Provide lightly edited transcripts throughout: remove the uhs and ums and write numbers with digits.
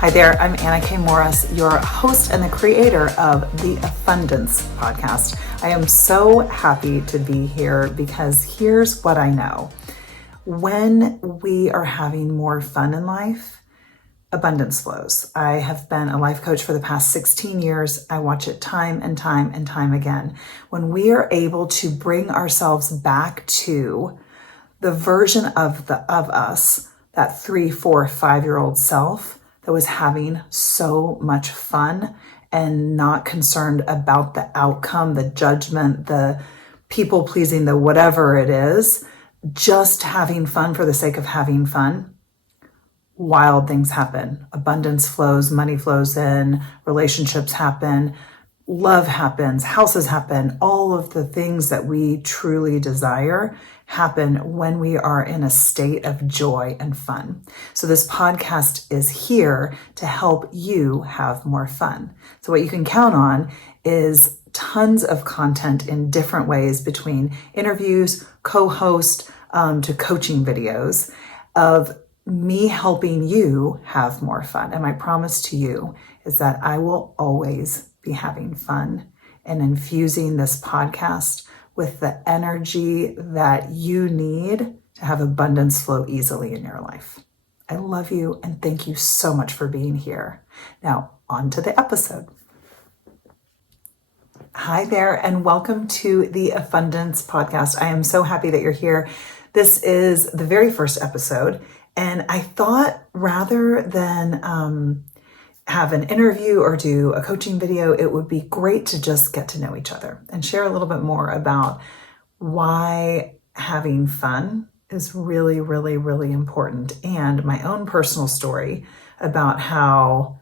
Hi there, I'm Anna K. Morris, your host and the creator of the Afundance Podcast. I am so happy to be here because here's what I know. When we are having more fun in life, abundance flows. I have been a life coach for the past 16 years. I watch it time and time and time again. When we are able to bring ourselves back to the version of us, that 3, 4, 5-year-old self that was having so much fun and not concerned about the outcome, the judgment, the people pleasing, the whatever it is, just having fun for the sake of having fun, wild things happen. Abundance flows, money flows in, relationships happen, love happens, houses happen, all of the things that we truly desire happen when we are in a state of joy and fun. So this podcast is here to help you have more fun. So what you can count on is tons of content in different ways, between interviews, co-host, to coaching videos of me helping you have more fun. And my promise to you is that I will always be having fun and infusing this podcast with the energy that you need to have abundance flow easily in your life. I love you and thank you so much for being here. Now, on to the episode. Hi there and welcome to the Afundance Podcast. I am so happy that you're here. This is the very first episode, and I thought rather than have an interview or do a coaching video, it would be great to just get to know each other and share a little bit more about why having fun is really, really, really important, and my own personal story about how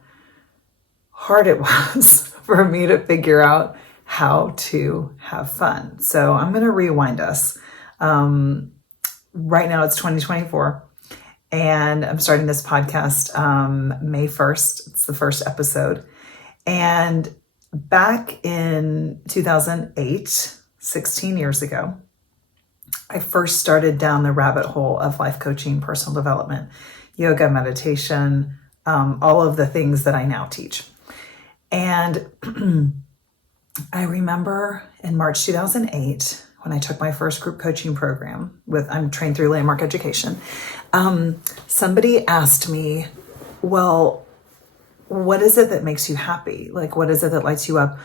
hard it was for me to figure out how to have fun. So I'm going to rewind us. Right now it's 2024. And I'm starting this podcast May 1st. It's the first episode. And back in 2008, 16 years ago, I first started down the rabbit hole of life coaching, personal development, yoga, meditation, all of the things that I now teach. And I remember in March 2008, when I took my first group coaching program I'm trained through Landmark Education. Somebody asked me, well, what is it that makes you happy? Like, what is it that lights you up?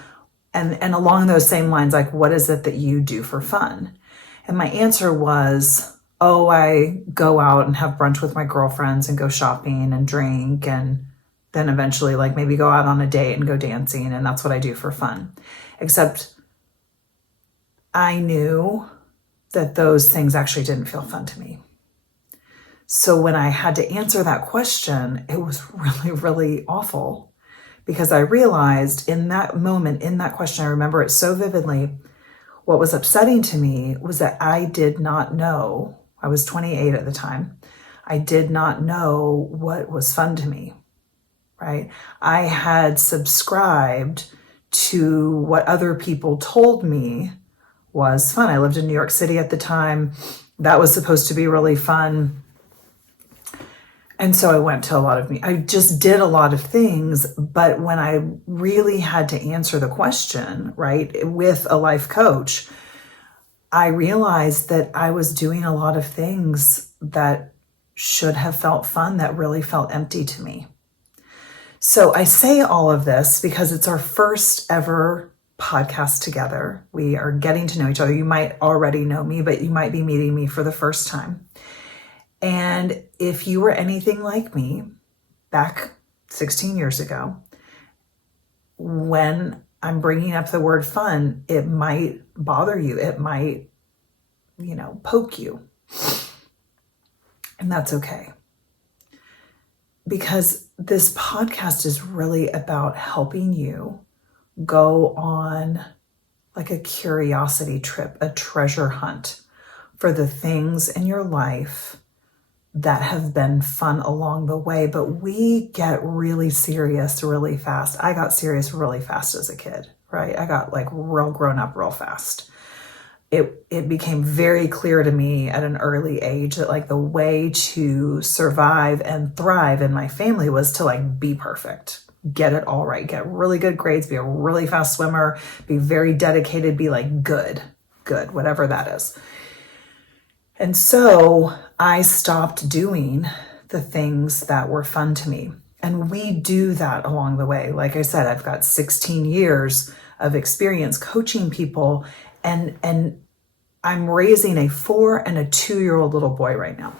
And along those same lines, like, what is it that you do for fun? And my answer was, I go out and have brunch with my girlfriends and go shopping and drink, and then eventually like maybe go out on a date and go dancing. And that's what I do for fun. Except I knew that those things actually didn't feel fun to me. So when I had to answer that question, it was really, really awful, because I realized in that moment, in that question, I remember it so vividly, what was upsetting to me was that I did not know, I was 28 at the time, I did not know what was fun to me, right? I had subscribed to what other people told me was fun. I lived in New York City at the time. That was supposed to be really fun. And so I went to I just did a lot of things, but when I really had to answer the question, right, with a life coach, I realized that I was doing a lot of things that should have felt fun that really felt empty to me. So I say all of this because it's our first ever podcast together. We are getting to know each other. You might already know me, but you might be meeting me for the first time. And if you were anything like me back 16 years ago, when I'm bringing up the word fun, it might bother you. It might, poke you. And that's okay. Because this podcast is really about helping you go on like a curiosity trip, a treasure hunt for the things in your life that have been fun along the way, but we get really serious really fast. I got serious really fast as a kid, right? I got like real grown up real fast. it became very clear to me at an early age that like the way to survive and thrive in my family was to like be perfect, get it all right, get really good grades, be a really fast swimmer, be very dedicated, be like good, whatever that is. And so I stopped doing the things that were fun to me. And we do that along the way. Like I said, I've got 16 years of experience coaching people, and I'm raising a 4 and a 2-year-old little boy right now.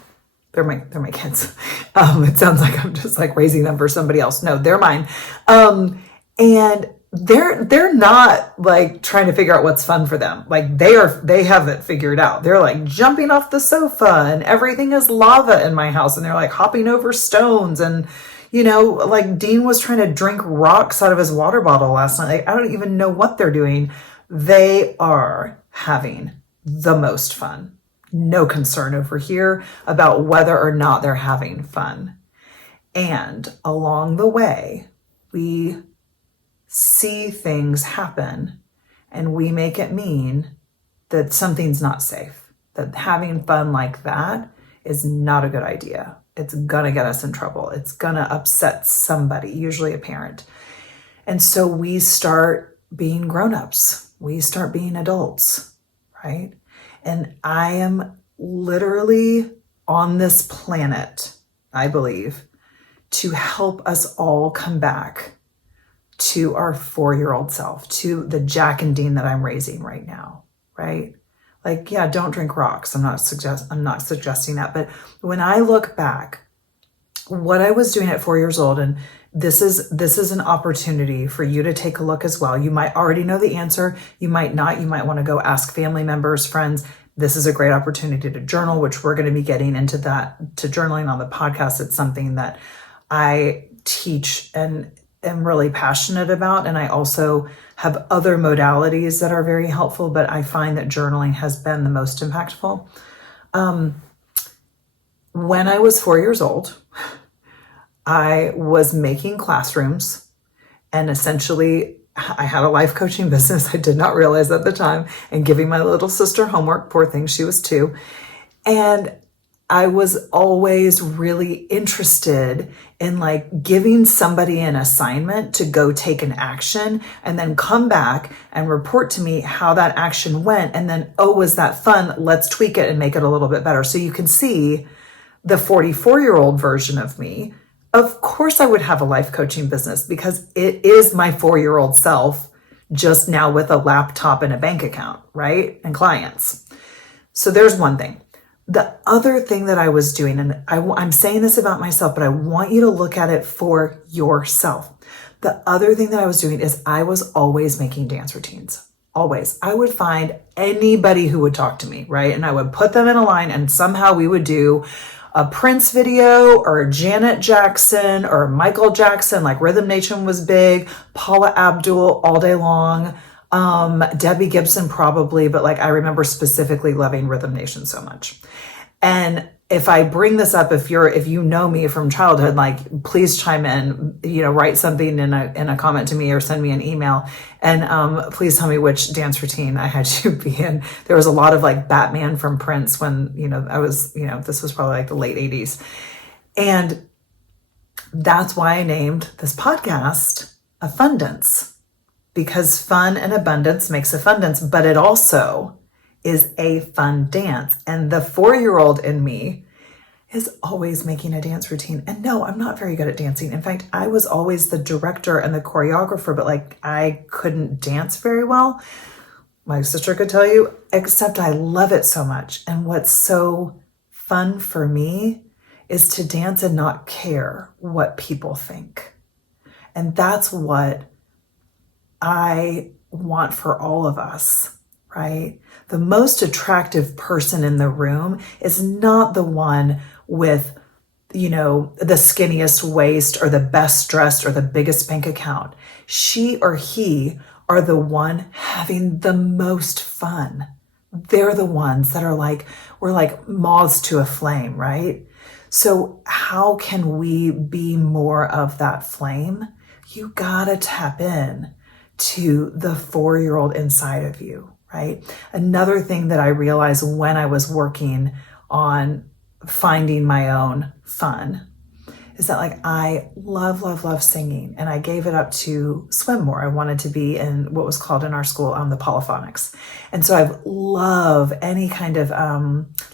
They're my kids. It sounds like I'm just like raising them for somebody else. No, they're mine. And they're not like trying to figure out what's fun for them. Like they have it figured out. They're like jumping off the sofa and everything is lava in my house. And they're like hopping over stones. And, like Dean was trying to drink rocks out of his water bottle last night. Like, I don't even know what they're doing. They are having the most fun. No concern over here about whether or not they're having fun. And along the way, we see things happen and we make it mean that something's not safe, that having fun like that is not a good idea. It's gonna get us in trouble. It's gonna upset somebody, usually a parent. And so we start being grown-ups. We start being adults, right? And I am literally on this planet, I believe, to help us all come back to our 4-year-old self, to the Jack and Dean that I'm raising right now, right? Like, yeah, don't drink rocks. I'm not suggesting that. But when I look back, what I was doing at 4 years old, and this is an opportunity for you to take a look as well. You might already know the answer. You might not. You might want to go ask family members, friends. This is a great opportunity to journal, which we're going to be getting into that, to journaling on the podcast. It's something that I teach and am really passionate about. And I also have other modalities that are very helpful, but I find that journaling has been the most impactful. When I was 4 years old, I was making classrooms, and essentially I had a life coaching business. I did not realize at the time, and giving my little sister homework, poor thing, she was 2. And I was always really interested in like giving somebody an assignment to go take an action and then come back and report to me how that action went. And then, oh, was that fun? Let's tweak it and make it a little bit better. So you can see the 44-year-old version of me. Of course I would have a life coaching business because it is my 4-year-old self, just now with a laptop and a bank account, right? And clients. So there's one thing. The other thing that I was doing, and I'm saying this about myself, but I want you to look at it for yourself. The other thing that I was doing is I was always making dance routines. Always. I would find anybody who would talk to me, right? And I would put them in a line, and somehow we would do a Prince video or Janet Jackson or Michael Jackson, like Rhythm Nation was big, Paula Abdul all day long, Debbie Gibson probably, but like I remember specifically loving Rhythm Nation so much. And if I bring this up, if you know me from childhood, like please chime in, write something in a comment to me or send me an email. And please tell me which dance routine I had you be in. There was a lot of like Batman from Prince when, I was, this was probably like the late 80s. And that's why I named this podcast Afundance, because fun and abundance makes abundance, but it also is a fun dance. And the 4-year-old in me is always making a dance routine. And no, I'm not very good at dancing. In fact, I was always the director and the choreographer, but like I couldn't dance very well. My sister could tell you, except I love it so much. And what's so fun for me is to dance and not care what people think. And that's what I want for all of us, right? The most attractive person in the room is not the one with, the skinniest waist or the best dressed or the biggest bank account. She or he are the one having the most fun. They're the ones that are like, we're like moths to a flame, right? So how can we be more of that flame? You gotta tap in to the 4-year-old inside of you, right? Another thing that I realized when I was working on finding my own fun is that like I love singing, and I gave it up to swim more. I wanted to be in what was called in our school the polyphonics. And so I love any kind of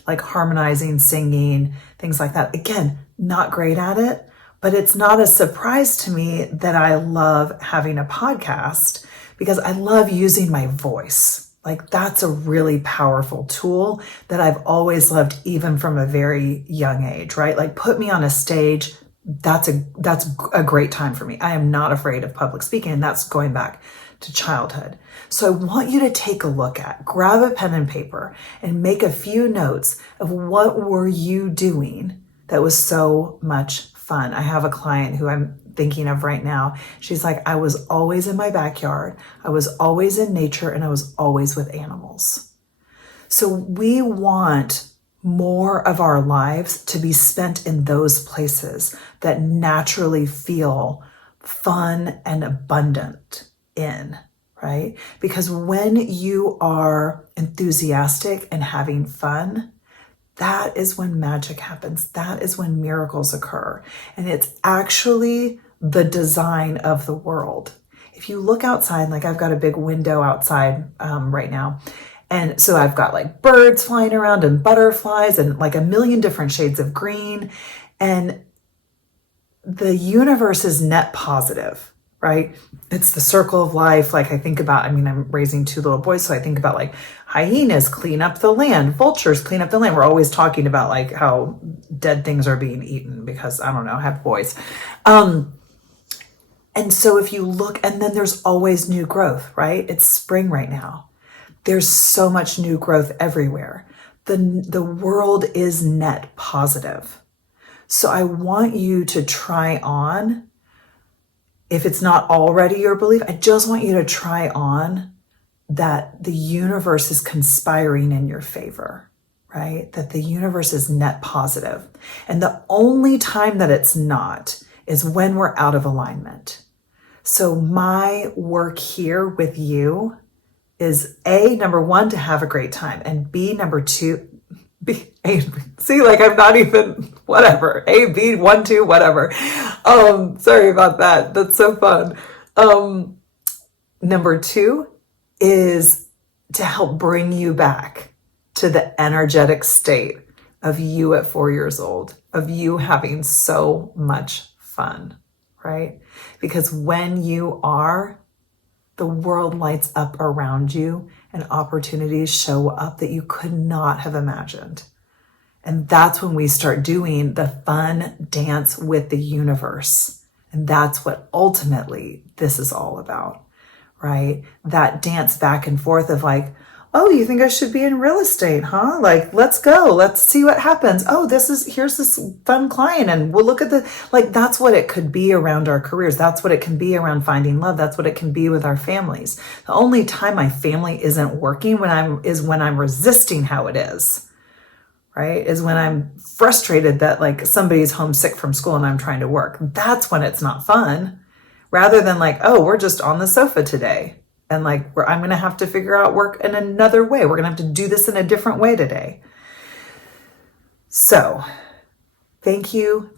like harmonizing, singing, things like that. Again, not great at it, but it's not a surprise to me that I love having a podcast because I love using my voice. Like that's a really powerful tool that I've always loved, even from a very young age, right? Like put me on a stage. That's a great time for me. I am not afraid of public speaking, and that's going back to childhood. So I want you to take a look at, grab a pen and paper and make a few notes of what were you doing that was so much fun. I have a client who I'm thinking of right now. She's like, I was always in my backyard. I was always in nature, and I was always with animals. So we want more of our lives to be spent in those places that naturally feel fun and abundant in, right? Because when you are enthusiastic and having fun, that is when magic happens. That is when miracles occur. And it's actually the design of the world. If you look outside, like I've got a big window outside right now, and so I've got like birds flying around and butterflies and like a million different shades of green. And the universe is net positive, right? It's the circle of life. Like I think about, I'm raising 2 little boys. So I think about like hyenas clean up the land, vultures clean up the land. We're always talking about like how dead things are being eaten because I don't know, I have boys. And so if you look, and then there's always new growth, right? It's spring right now. There's so much new growth everywhere. The world is net positive. So I want you to try on, if it's not already your belief, I just want you to try on that the universe is conspiring in your favor, right? That the universe is net positive. And the only time that it's not is when we're out of alignment. So my work here with you is A, number 1, to have a great time, and B, number 2, see, like I'm not even, whatever, A, B, 1, 2, whatever. Sorry about that. That's so fun. Number 2 is to help bring you back to the energetic state of you at 4 years old, of you having so much fun, right? Because when you are, the world lights up around you and opportunities show up that you could not have imagined. And that's when we start doing the fun dance with the universe. And that's what ultimately this is all about, right? That dance back and forth of like, oh, you think I should be in real estate, huh? Like, let's go. Let's see what happens. Oh, here's this fun client. And we'll look at that's what it could be around our careers. That's what it can be around finding love. That's what it can be with our families. The only time my family isn't working is when I'm resisting how it is, right? Is when I'm frustrated that like somebody's homesick from school and I'm trying to work. That's when it's not fun, rather than like, oh, we're just on the sofa today. And like, I'm going to have to figure out work in another way. We're going to have to do this in a different way today. So thank you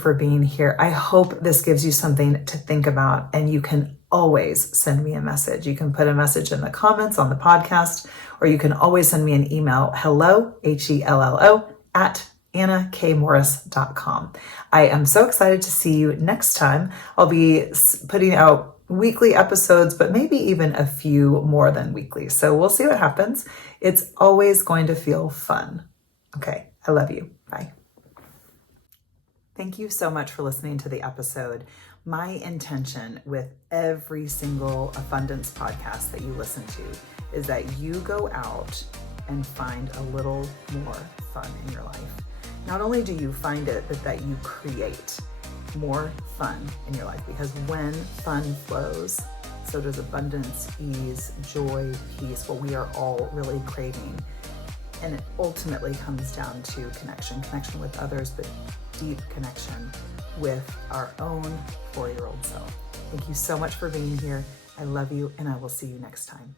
for being here. I hope this gives you something to think about, and you can always send me a message. You can put a message in the comments on the podcast, or you can always send me an email, hello, HELLO, at annakmorris.com. I am so excited to see you next time. I'll be putting out weekly episodes, but maybe even a few more than weekly. So we'll see what happens. It's always going to feel fun. Okay. I love you. Bye. Thank you so much for listening to the episode. My intention with every single Afundance podcast that you listen to is that you go out and find a little more fun in your life. Not only do you find it, but that you create more fun in your life, because when fun flows, so does abundance, ease, joy, peace, what we are all really craving. And it ultimately comes down to connection with others, but deep connection with our own 4-year-old self. Thank you so much for being here. I love you, and I will see you next time.